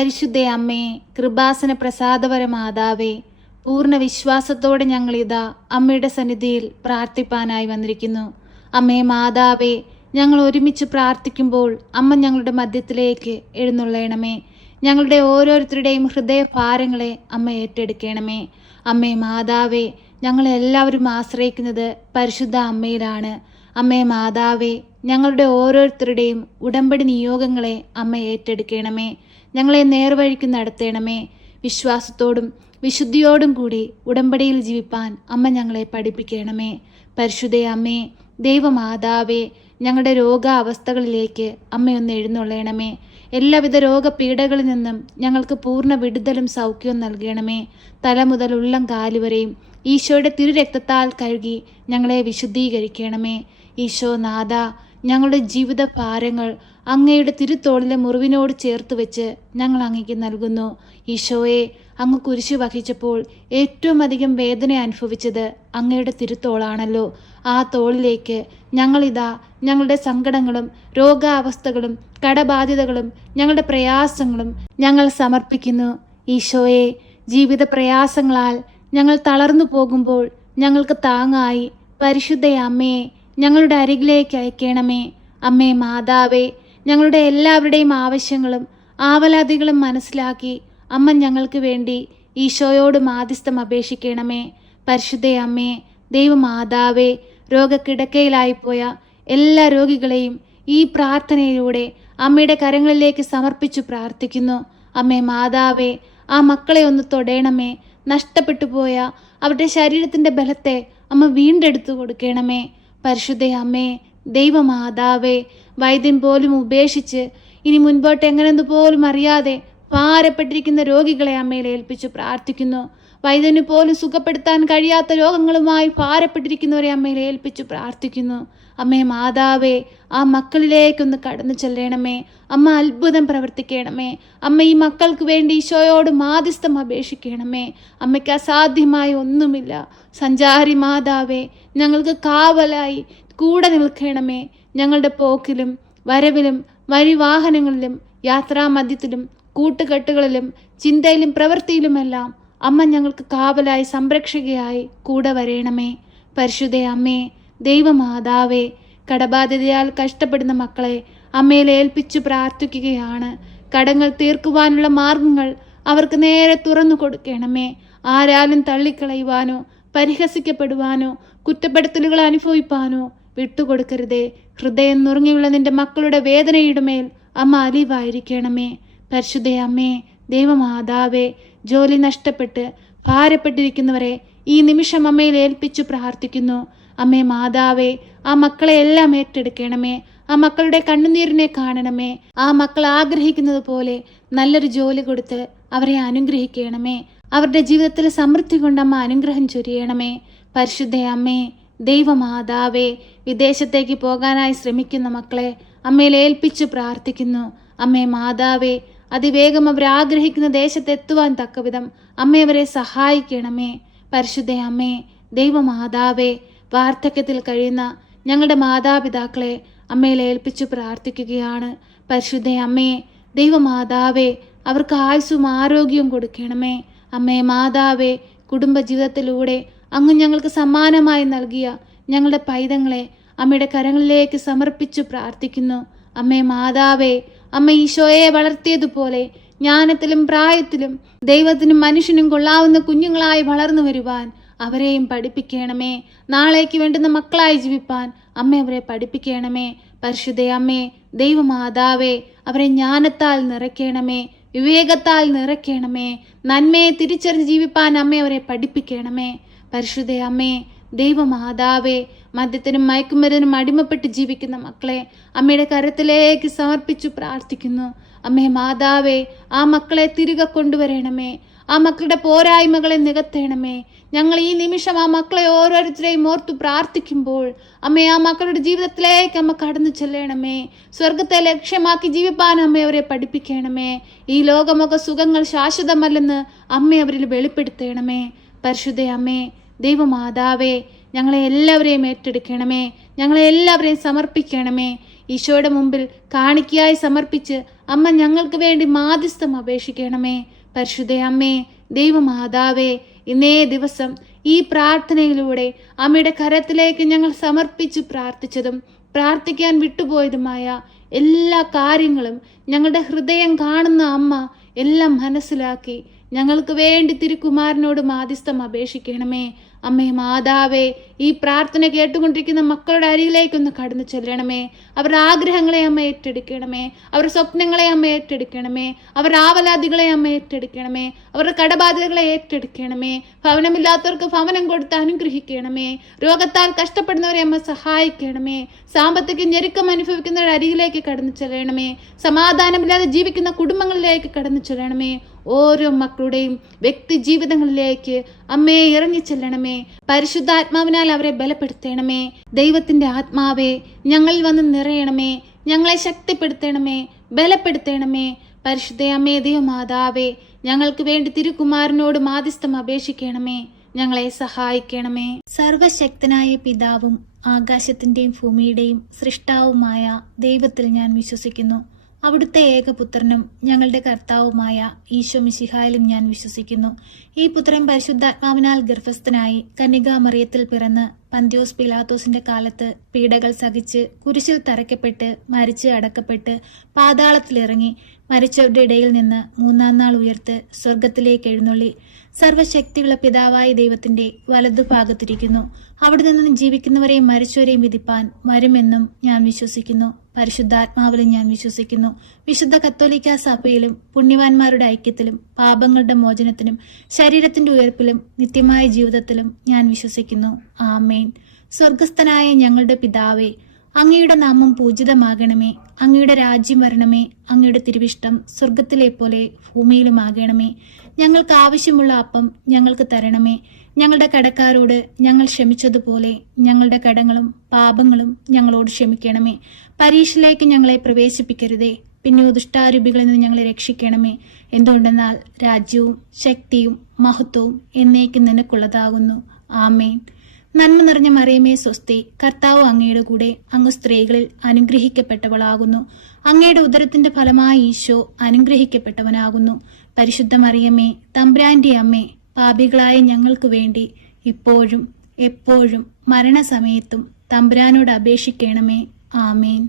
പരിശുദ്ധ അമ്മേ, കൃപാസന പ്രസാദപര മാതാവേ, പൂർണ്ണ വിശ്വാസത്തോടെ ഞങ്ങളിതാ അമ്മയുടെ സന്നിധിയിൽ പ്രാർത്ഥിപ്പാനായി വന്നിരിക്കുന്നു. അമ്മേ മാതാവേ, ഞങ്ങൾ ഒരുമിച്ച് പ്രാർത്ഥിക്കുമ്പോൾ അമ്മ ഞങ്ങളുടെ മധ്യത്തിലേക്ക് എഴുന്നള്ളണമേ. ഞങ്ങളുടെ ഓരോരുത്തരുടെയും ഹൃദയഭാരങ്ങളെ അമ്മ ഏറ്റെടുക്കണമേ. അമ്മേ മാതാവേ, ഞങ്ങളെല്ലാവരും ആശ്രയിക്കുന്നത് പരിശുദ്ധ അമ്മയിലാണ്. അമ്മേ മാതാവേ, ഞങ്ങളുടെ ഓരോരുത്തരുടെയും ഉടമ്പടി നിയോഗങ്ങളെ അമ്മ ഏറ്റെടുക്കണമേ. ഞങ്ങളെ നേർവഴിക്ക് നടത്തണമേ. വിശ്വാസത്തോടും വിശുദ്ധിയോടും കൂടി ഉടമ്പടിയിൽ ജീവിപ്പാൻ അമ്മ ഞങ്ങളെ പഠിപ്പിക്കണമേ. പരിശുദ്ധ അമ്മേ, ദൈവമാതാവേ, ഞങ്ങളുടെ രോഗാവസ്ഥകളിലേക്ക് അമ്മയൊന്ന് എഴുന്നള്ളണമേ. എല്ലാവിധ രോഗപീഠകളിൽ നിന്നും ഞങ്ങൾക്ക് പൂർണ്ണ വിടുതലും സൗഖ്യവും നൽകണമേ. തല മുതൽ ഉള്ളം കാലുവരെയും ഈശോയുടെ തിരുരക്തത്താൽ കഴുകി ഞങ്ങളെ വിശുദ്ധീകരിക്കണമേ. ഈശോ നാഥ, ഞങ്ങളുടെ ജീവിത ഭാരങ്ങൾ അങ്ങയുടെ തിരുത്തോളിലെ മുറിവിനോട് ചേർത്ത് വെച്ച് ഞങ്ങൾ അങ്ങേക്ക് നൽകുന്നു. ഈശോയെ, അങ്ങ് കുരിശ് വഹിച്ചപ്പോൾ ഏറ്റവും അധികം വേദന അനുഭവിച്ചത് അങ്ങയുടെ തിരുത്തോളാണല്ലോ. ആ തോളിലേക്ക് ഞങ്ങളിതാ ഞങ്ങളുടെ സങ്കടങ്ങളും രോഗാവസ്ഥകളും കടബാധ്യതകളും ഞങ്ങളുടെ പ്രയാസങ്ങളും ഞങ്ങൾ സമർപ്പിക്കുന്നു. ഈശോയെ, ജീവിത പ്രയാസങ്ങളാൽ ഞങ്ങൾ തളർന്നു പോകുമ്പോൾ ഞങ്ങൾക്ക് താങ്ങായി പരിശുദ്ധ അമ്മയെ ഞങ്ങളുടെ അരികിലേക്ക് അയക്കണമേ. അമ്മേ മാതാവേ, ഞങ്ങളുടെ എല്ലാവരുടെയും ആവശ്യങ്ങളും ആവലാതികളും മനസ്സിലാക്കി അമ്മ ഞങ്ങൾക്ക് വേണ്ടി ഈശോയോട് മാധ്യസ്ഥം അപേക്ഷിക്കണമേ. പരിശുദ്ധ അമ്മേ, ദൈവമാതാവേ, രോഗക്കിടക്കയിലായിപ്പോയ എല്ലാ രോഗികളെയും ഈ പ്രാർത്ഥനയിലൂടെ അമ്മയുടെ കരങ്ങളിലേക്ക് സമർപ്പിച്ചു പ്രാർത്ഥിക്കുന്നു. അമ്മേ മാതാവേ, ആ മക്കളെ ഒന്ന് തൊടേണമേ. നഷ്ടപ്പെട്ടു പോയ അവരുടെ ശരീരത്തിൻ്റെ ബലത്തെ അമ്മ വീണ്ടെടുത്തു കൊടുക്കണമേ. പരിശുദ്ധ അമ്മേ, ദൈവമാതാവേ, വൈദ്യൻ പോലും ഉപേക്ഷിച്ച് ഇനി മുൻപോട്ട് എങ്ങനെയെന്ന് പോലും അറിയാതെ ഭാരപ്പെട്ടിരിക്കുന്ന രോഗികളെ അമ്മയിൽ ഏൽപ്പിച്ചു പ്രാർത്ഥിക്കുന്നു. വൈദ്യന് പോലും സുഖപ്പെടുത്താൻ കഴിയാത്ത രോഗങ്ങളുമായി ഭാരപ്പെട്ടിരിക്കുന്നവരെ അമ്മയിൽ ഏൽപ്പിച്ചു പ്രാർത്ഥിക്കുന്നു. അമ്മേ മാതാവേ, ആ മക്കളിലേക്കൊന്ന് കടന്നു ചെല്ലണമേ. അമ്മ അത്ഭുതം പ്രവർത്തിക്കണമേ. അമ്മ ഈ മക്കൾക്ക് വേണ്ടി ഈശോയോട് മാധ്യസ്ഥം അപേക്ഷിക്കണമേ. അമ്മയ്ക്ക് അസാധ്യമായി ഒന്നുമില്ല. സഞ്ചാരി മാതാവേ, ഞങ്ങൾക്ക് കാവലായി കൂടെ നിൽക്കണമേ. ഞങ്ങളുടെ പോക്കിലും വരവിലും വഴിവാഹനങ്ങളിലും യാത്രാമധ്യത്തിലും കൂട്ടുകെട്ടുകളിലും ചിന്തയിലും പ്രവൃത്തിയിലുമെല്ലാം അമ്മ ഞങ്ങൾക്ക് കാവലായി സംരക്ഷകയായി കൂടെ വരേണമേ. പരിശുദ്ധ അമ്മേ, ദൈവമാതാവേ, കടബാധ്യതയാൽ കഷ്ടപ്പെടുന്ന മക്കളെ അമ്മയിൽ ഏൽപ്പിച്ചു പ്രാർത്ഥിക്കുകയാണ്. കടങ്ങൾ തീർക്കുവാനുള്ള മാർഗങ്ങൾ അവർക്ക് നേരെ തുറന്നു കൊടുക്കണമേ. ആരാലും തള്ളിക്കളയുവാനോ പരിഹസിക്കപ്പെടുവാനോ കുറ്റപ്പെടുത്തലുകൾ അനുഭവിപ്പാനോ വിട്ടുകൊടുക്കരുതേ. ഹൃദയം നുറുങ്ങിയുള്ള നിന്റെ മക്കളുടെ വേദനയുടെ മേൽ അമ്മ അലിവായിരിക്കണമേ. പരിശുദ്ധ അമ്മേ, ദൈവമാതാവേ, ജോലി നഷ്ടപ്പെട്ട് ഭാരപ്പെട്ടിരിക്കുന്നവരെ ഈ നിമിഷം അമ്മയിൽ ഏൽപ്പിച്ചു പ്രാർത്ഥിക്കുന്നു. അമ്മേ മാതാവേ, ആ മക്കളെ എല്ലാം ഏറ്റെടുക്കണമേ. ആ മക്കളുടെ കണ്ണുനീരിനെ കാണണമേ. ആ മക്കൾ ആഗ്രഹിക്കുന്നത് പോലെ നല്ലൊരു ജോലി കൊടുത്ത് അവരെ അനുഗ്രഹിക്കണമേ. അവരുടെ ജീവിതത്തിൽ സമൃദ്ധി കൊണ്ട് അമ്മ അനുഗ്രഹം ചൊരിയണമേ. പരിശുദ്ധ അമ്മേ, ദൈവമാതാവേ, വിദേശത്തേക്ക് പോകാനായി ശ്രമിക്കുന്ന മക്കളെ അമ്മയിൽ ഏൽപ്പിച്ചു പ്രാർത്ഥിക്കുന്നു. അമ്മേ മാതാവേ, അതിവേഗം അവർ ആഗ്രഹിക്കുന്ന ദേശത്തെത്തുവാൻ തക്കവിധം അമ്മ അവരെ സഹായിക്കണമേ. പരിശുദ്ധ അമ്മേ, ദൈവമാതാവേ, വാർദ്ധക്യത്തിൽ കഴിയുന്ന ഞങ്ങളുടെ മാതാപിതാക്കളെ അമ്മയിൽ ഏൽപ്പിച്ചു പ്രാർത്ഥിക്കുകയാണ്. പരിശുദ്ധ അമ്മേ, ദൈവമാതാവേ, അവർക്ക് ആയുസ്സും ആരോഗ്യവും കൊടുക്കണമേ. അമ്മേ മാതാവേ, കുടുംബജീവിതത്തിലൂടെ അങ്ങ് ഞങ്ങൾക്ക് സമ്മാനമായി നൽകിയ ഞങ്ങളുടെ പൈതങ്ങളെ അമ്മയുടെ കരങ്ങളിലേക്ക് സമർപ്പിച്ചു പ്രാർത്ഥിക്കുന്നു. അമ്മേ മാതാവേ, അമ്മ ഈശോയെ വളർത്തിയതുപോലെ ജ്ഞാനത്തിലും പ്രായത്തിലും ദൈവത്തിനും മനുഷ്യനും കൊള്ളാവുന്ന കുഞ്ഞുങ്ങളായി വളർന്നു വരുവാൻ അവരെയും പഠിപ്പിക്കണമേ. നാളേക്ക് വേണ്ടുന്ന മക്കളായി ജീവിപ്പാൻ അമ്മ അവരെ പഠിപ്പിക്കണമേ. പരിശുദ്ധ അമ്മേ, ദൈവമാതാവേ, അവരെ ജ്ഞാനത്താൽ നിറയ്ക്കണമേ, വിവേകത്താൽ നിറയ്ക്കണമേ. നന്മയെ തിരിച്ചറിഞ്ഞ് ജീവിപ്പാൻ അമ്മ അവരെ പഠിപ്പിക്കണമേ. പരിശുദ്ധ അമ്മേ, ദൈവമാതാവേ, മദ്യത്തിനും മയക്കുമരുന്നിനും അടിമപ്പെട്ട് ജീവിക്കുന്ന മക്കളെ അമ്മയുടെ കരത്തിലേക്ക് സമർപ്പിച്ചു പ്രാർത്ഥിക്കുന്നു. അമ്മേ മാതാവേ, ആ മക്കളെ തിരികെ കൊണ്ടുവരണമേ. ആ മക്കളുടെ പോരായ്മകളെ നികത്തണമേ. ഞങ്ങൾ ഈ നിമിഷം ആ മക്കളെ ഓരോരുത്തരെയും ഓർത്തു പ്രാർത്ഥിക്കുമ്പോൾ അമ്മേ, ആ മക്കളുടെ ജീവിതത്തിലേക്ക് അമ്മ കടന്നു ചെല്ലണമേ. സ്വർഗത്തെ ലക്ഷ്യമാക്കി ജീവിപ്പാൻ അമ്മ അവരെ പഠിപ്പിക്കണമേ. ഈ ലോകമൊക്കെ സുഖങ്ങൾ ശാശ്വതമല്ലെന്ന് അമ്മ അവരിൽ വെളിപ്പെടുത്തണമേ. പരിശുദ്ധ അമ്മേ, ദൈവമാതാവേ, ഞങ്ങളെ എല്ലാവരെയും ഏറ്റെടുക്കണമേ. ഞങ്ങളെ എല്ലാവരെയും സമർപ്പിക്കണമേ. ഈശോയുടെ മുമ്പിൽ കാണിക്കയായി സമർപ്പിച്ച് അമ്മ ഞങ്ങൾക്ക് വേണ്ടി മാധ്യസ്ഥം അപേക്ഷിക്കണമേ. പരിശുദ്ധ അമ്മേ, ദൈവമാതാവേ, ഇന്നേ ദിവസം ഈ പ്രാർത്ഥനയിലൂടെ അമ്മയുടെ കരത്തിലേക്ക് ഞങ്ങൾ സമർപ്പിച്ച് പ്രാർത്ഥിച്ചതും പ്രാർത്ഥിക്കാൻ വിട്ടുപോയതുമായ എല്ലാ കാര്യങ്ങളും ഞങ്ങളുടെ ഹൃദയം കാണുന്ന അമ്മ എല്ലാം മനസ്സിലാക്കി ഞങ്ങൾക്ക് വേണ്ടി തിരുക്കുമാരനോട് മാധ്യസ്ഥം അപേക്ഷിക്കണമേ. അമ്മേ മാതാവേ, ഈ പ്രാർത്ഥന കേട്ടുകൊണ്ടിരിക്കുന്ന മക്കളുടെ അരികിലേക്കൊന്ന് കടന്നു ചെല്ലണമേ. അവരുടെ ആഗ്രഹങ്ങളെ അമ്മ ഏറ്റെടുക്കണമേ. അവരുടെ സ്വപ്നങ്ങളെ അമ്മ ഏറ്റെടുക്കണമേ. അവരുടെ ആവലാതികളെ അമ്മ ഏറ്റെടുക്കണമേ. അവരുടെ കടബാധ്യതകളെ ഏറ്റെടുക്കണമേ. ഭവനമില്ലാത്തവർക്ക് ഭവനം കൊടുത്ത് അനുഗ്രഹിക്കണമേ. രോഗത്താൽ കഷ്ടപ്പെടുന്നവരെ അമ്മ സഹായിക്കണമേ. സാമ്പത്തിക ഞെരുക്കം അനുഭവിക്കുന്നവരുടെ അരികിലേക്ക് കടന്നു ചെല്ലണമേ. സമാധാനമില്ലാതെ ജീവിക്കുന്ന കുടുംബങ്ങളിലേക്ക് കടന്നു ചെല്ലണമേ. ഓരോ മക്കളുടെയും വ്യക്തി ജീവിതങ്ങളിലേക്ക് അമ്മേ ഇറങ്ങി ചെല്ലണമേ. പരിശുദ്ധാത്മാവിനാൽ അവരെ ബലപ്പെടുത്തണമേ. ദൈവത്തിന്റെ ആത്മാവേ, ഞങ്ങളിൽ വന്ന് നിറയണമേ. ഞങ്ങളെ ശക്തിപ്പെടുത്തണമേ, ബലപ്പെടുത്തണമേ. പരിശുദ്ധ അമ്മേ, ദൈവമാതാവേ, ഞങ്ങൾക്ക് വേണ്ടി തിരുക്കുമാരനോട് മാധ്യസ്ഥം അപേക്ഷിക്കണമേ. ഞങ്ങളെ സഹായിക്കണമേ. സർവശക്തനായ പിതാവും ആകാശത്തിന്റെയും ഭൂമിയുടെയും സൃഷ്ടാവുമായ ദൈവത്തിൽ ഞാൻ വിശ്വസിക്കുന്നു. അവിടുത്തെ ഏകപുത്രനും ഞങ്ങളുടെ കർത്താവുമായ ഈശോ മിശിഹായിലും ഞാൻ വിശ്വസിക്കുന്നു. ഈ പുത്രൻ പരിശുദ്ധാത്മാവിനാൽ ഗർഭസ്ഥനായി കന്യകാമറിയത്തിൽ പിറന്ന് പന്ത്യോസ് പിലാത്തോസിന്റെ കാലത്ത് പീഡകൾ സഹിച്ച് കുരിശിൽ തറയ്ക്കപ്പെട്ട് മരിച്ച് അടക്കപ്പെട്ട് പാതാളത്തിലിറങ്ങി മരിച്ചവരുടെ ഇടയിൽ നിന്ന് മൂന്നാം നാൾ ഉയർത്ത് സ്വർഗത്തിലേക്ക് എഴുന്നള്ളി സർവശക്തിയുള്ള പിതാവായ ദൈവത്തിന്റെ വലതുഭാഗത്തിരിക്കുന്നു. അവിടെ നിന്ന് ജീവിക്കുന്നവരെയും മരിച്ചവരെയും വിധിപ്പാൻ വരുമെന്നും ഞാൻ വിശ്വസിക്കുന്നു. പരിശുദ്ധാത്മാവിലും ഞാൻ വിശ്വസിക്കുന്നു. വിശുദ്ധ കത്തോലിക്ക സഭയിലും പുണ്യവാന്മാരുടെ ഐക്യത്തിലും പാപങ്ങളുടെ മോചനത്തിനും ശരീരത്തിന്റെ ഉയർപ്പിലും നിത്യമായ ജീവിതത്തിലും ഞാൻ വിശ്വസിക്കുന്നു. ആമേൻ. സ്വർഗസ്ഥനായ ഞങ്ങളുടെ പിതാവേ, അങ്ങയുടെ നാമം പൂജിതമാകണമേ. അങ്ങയുടെ രാജ്യം വരണമേ. അങ്ങയുടെ തിരുവിഷ്ടം സ്വർഗത്തിലെ പോലെ ഭൂമിയിലുമാകണമേ. ഞങ്ങൾക്ക് ആവശ്യമുള്ള അപ്പം ഞങ്ങൾക്ക് തരണമേ. ഞങ്ങളുടെ കടക്കാരോട് ഞങ്ങൾ ക്ഷമിച്ചതുപോലെ ഞങ്ങളുടെ കടങ്ങളും പാപങ്ങളും ഞങ്ങളോട് ക്ഷമിക്കണമേ. പരീക്ഷയിലേക്ക് ഞങ്ങളെ പ്രവേശിപ്പിക്കരുതേ, പിന്നെ ദുഷ്ടാരൂപികളിൽ നിന്ന് ഞങ്ങളെ രക്ഷിക്കണമേ. എന്തുകൊണ്ടെന്നാൽ രാജ്യവും ശക്തിയും മഹത്വവും എന്നേക്കും നിനക്കുള്ളതാകുന്നു. ആമേൻ. നന്മ നിറഞ്ഞ മറിയമേ സ്വസ്തി, കർത്താവ് അങ്ങയുടെ കൂടെ, അങ്ങ് സ്ത്രീകളിൽ അനുഗ്രഹിക്കപ്പെട്ടവളാകുന്നു. അങ്ങയുടെ ഉദരത്തിന്റെ ഫലമായ ഈശോ അനുഗ്രഹിക്കപ്പെട്ടവനാകുന്നു. പരിശുദ്ധ മറിയമേ, തമ്പുരാന്റെ അമ്മേ, പാപികളായ ഞങ്ങൾക്ക് വേണ്ടി ഇപ്പോഴും എപ്പോഴും മരണസമയത്തും തമ്പുരാനോട് അപേക്ഷിക്കണമേ. ആമേൻ.